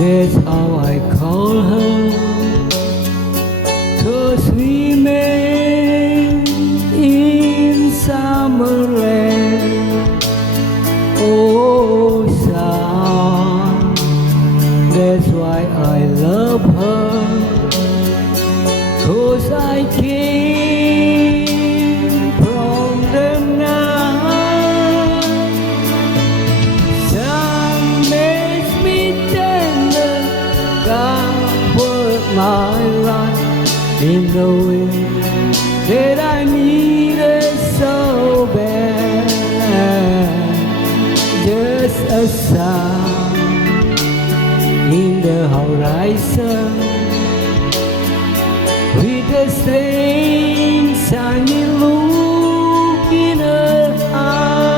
That's how I call her. 'Cause we met in summer rain. Oh, son, that's why I love her. 'Cause I came from the night. Sun makes me tender, comfort my life in the way that I need it so bad. Just a sun in the horizon, with a strange sunny look in her eyes.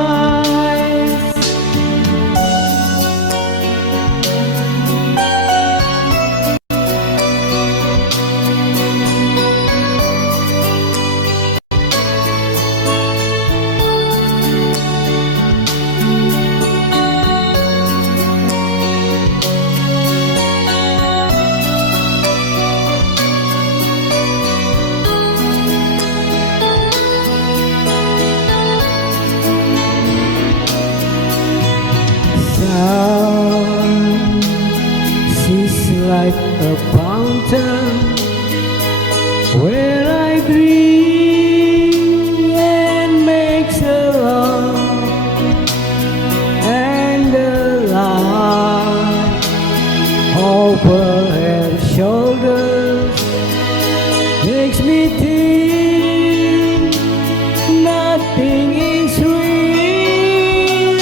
She's like a fountain where I dream and make love, and the light over her shoulders makes me think nothing is real.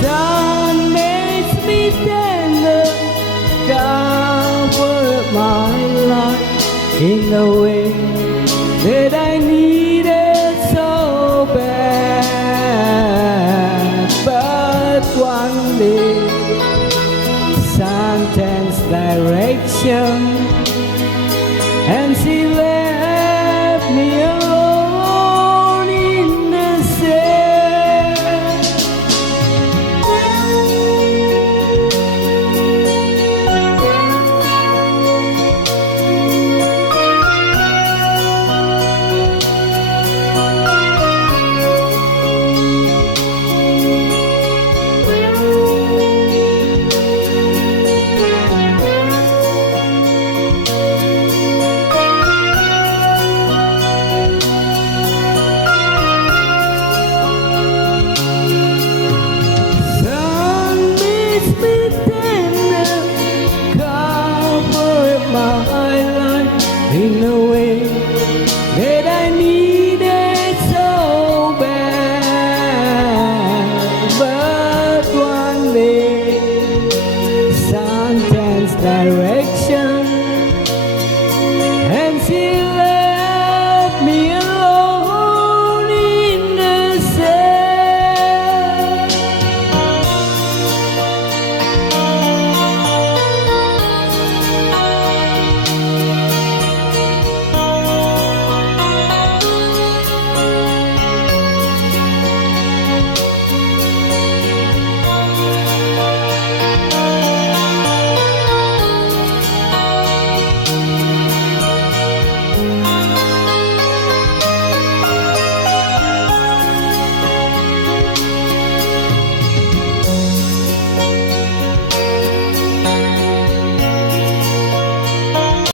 Sun makes me tender, comfort my life in the way that I need it so bad. But one day, sun turns direction, and